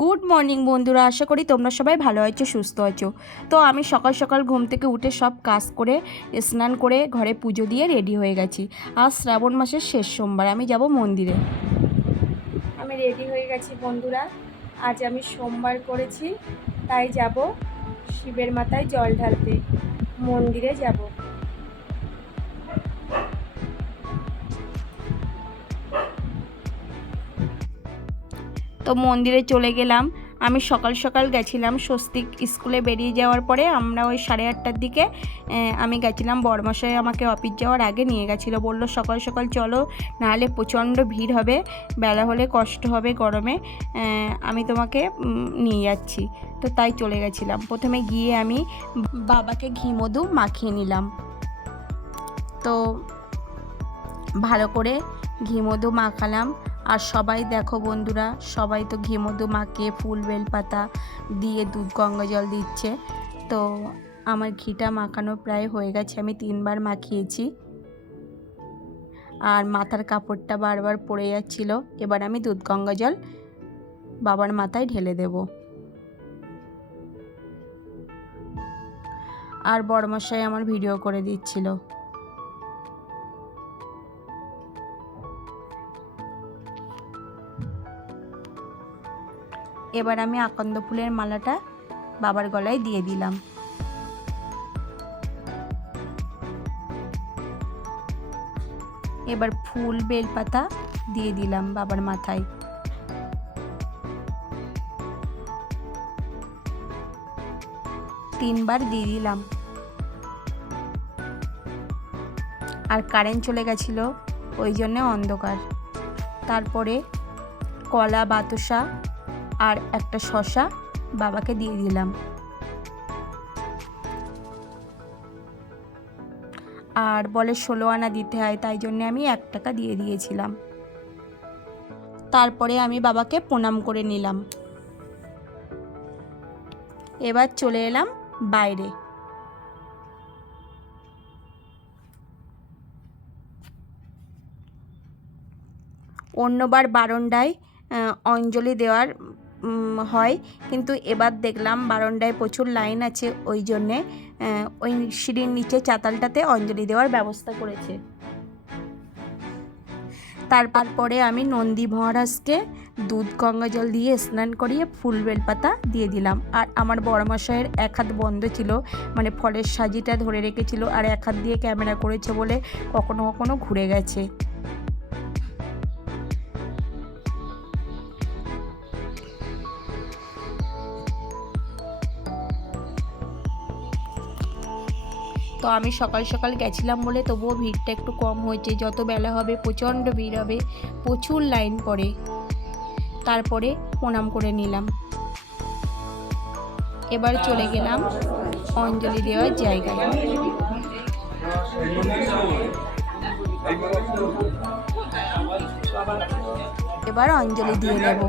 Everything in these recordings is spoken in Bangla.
গুড মর্নিং বন্ধুরা, আশা করি তোমরা সবাই ভালো আছো, সুস্থ আছো। তো আমি সকাল সকাল ঘুম থেকে উঠে সব কাজ করে স্নান করে ঘরে পুজো দিয়ে রেডি হয়ে গেছি। আজ শ্রাবণ মাসের শেষ সোমবার, আমি যাব মন্দিরে। আমি রেডি হয়ে গেছি বন্ধুরা। আজ আমি সোমবার করেছি, তাই যাব শিবের মাথায় জল ঢালতে, মন্দিরে যাব। তো মন্দিরে চলে গেলাম। আমি সকাল সকাল গেছিলাম, স্বস্তিক স্কুলে বেরিয়ে যাওয়ার পরে আমরা ওই 8:30টার দিকে আমি গেছিলাম। বড়মশাই আমাকে অফিস যাওয়ার আগে নিয়ে গেছিলো, বললো সকাল সকাল চলো, নাহলে প্রচণ্ড ভিড় হবে, বেলা হলে কষ্ট হবে গরমে, আমি তোমাকে নিয়ে যাচ্ছি। তো তাই চলে গেছিলাম। প্রথমে গিয়ে আমি বাবাকে ঘি মধু মাখিয়ে নিলাম। তো ভালো করে ঘি মধু মাখালাম। আর সবাই দেখো বন্ধুরা, সবাই তো ঘি মধু মাখিয়ে ফুল বেলপাতা দিয়ে দুধ গঙ্গা জল দিচ্ছে। তো আমার ঘিটা মাখানো প্রায় হয়ে গেছে, আমি 3বার মাখিয়েছি। আর মাথার কাপড়টা বারবার পড়ে যাচ্ছিল। এবার আমি দুধ গঙ্গা জল বাবার মাথায় ঢেলে দেব। আর বড়মশাই আমার ভিডিও করে দিচ্ছিল। এবার আমি আকন্দ ফুলের মালাটা বাবার গলায় দিয়ে দিলাম। এবার ফুল বেলপাতা দিয়ে দিলাম বাবার মাথায়। তিনবার দিয়ে দিলাম। আর কারেন্ট চলে গেছিল, ওই জন্য অন্ধকার। তারপরে কলা, বাতাসা আর একটা শসা বাবাকে দিয়ে দিলাম। আর বলে 16 আনা দিতে হয়, তাই জন্য আমি 1 টাকা দিয়ে দিয়েছিলাম। তারপরে আমি বাবাকে প্রণাম করে নিলাম। এবার চলে এলাম বাইরে। অন্যবার বারান্দায় অঞ্জলি দেওয়ার হয়, কিন্তু এবার দেখলাম বারান্দায় প্রচুর লাইন আছে, ওই জন্যে ওই সিঁড়ির নিচে চাতালটাতে অঞ্জলি দেওয়ার ব্যবস্থা করেছে। তারপরে আমি নন্দী মহারাজকে দুধ গঙ্গা জল দিয়ে স্নান করিয়ে ফুল বেলপাতা দিয়ে দিলাম। আর আমার বড়মশাইয়ের 1 হাত বন্ধ ছিল, মানে ফলের সাজিটা ধরে রেখেছিল, আর 1 হাত দিয়ে ক্যামেরা করেছে বলে কখনো কখনো ঘুরে গেছে। তো আমি সকাল সকাল গেছিলাম বলে তবুও ভিড়টা একটু কম হয়েছে। যত বেলা হবে প্রচণ্ড ভিড় হবে, প্রচুর লাইন পড়ে। তারপরে প্রণাম করে নিলাম। এবার চলে গেলাম অঞ্জলি দেওয়ার জায়গায়। এবার অঞ্জলি দিয়ে নেব।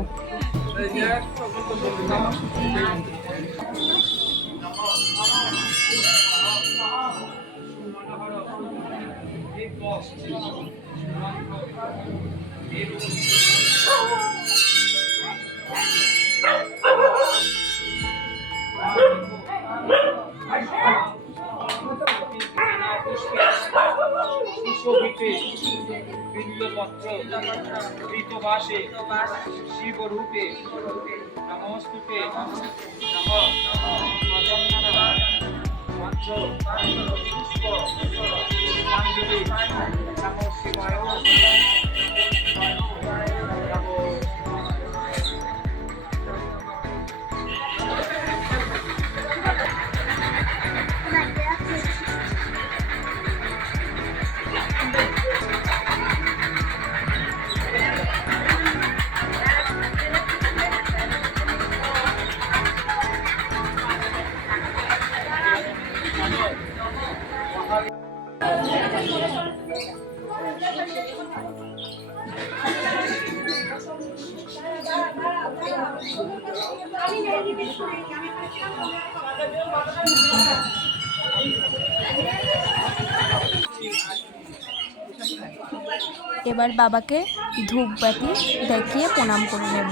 শিবরূপে নমস্তুতে এবার বাবাকে ধূপবাতি দেখিয়ে প্রণাম করে নেব।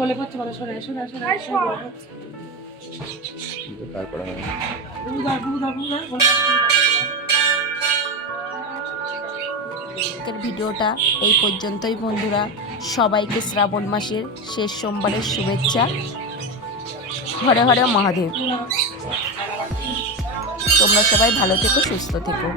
বলে পাচ্ছে বলে সরে সরে সরে তারপরে আজকের ভিডিওটা এই পর্যন্তই বন্ধুরা। সবাইকে শ্রাবণ মাসের শেষ সোমবারের শুভেচ্ছা। হরে হরে মহাদেব। তোমরা সবাই ভালো থেকো, সুস্থ থেকো।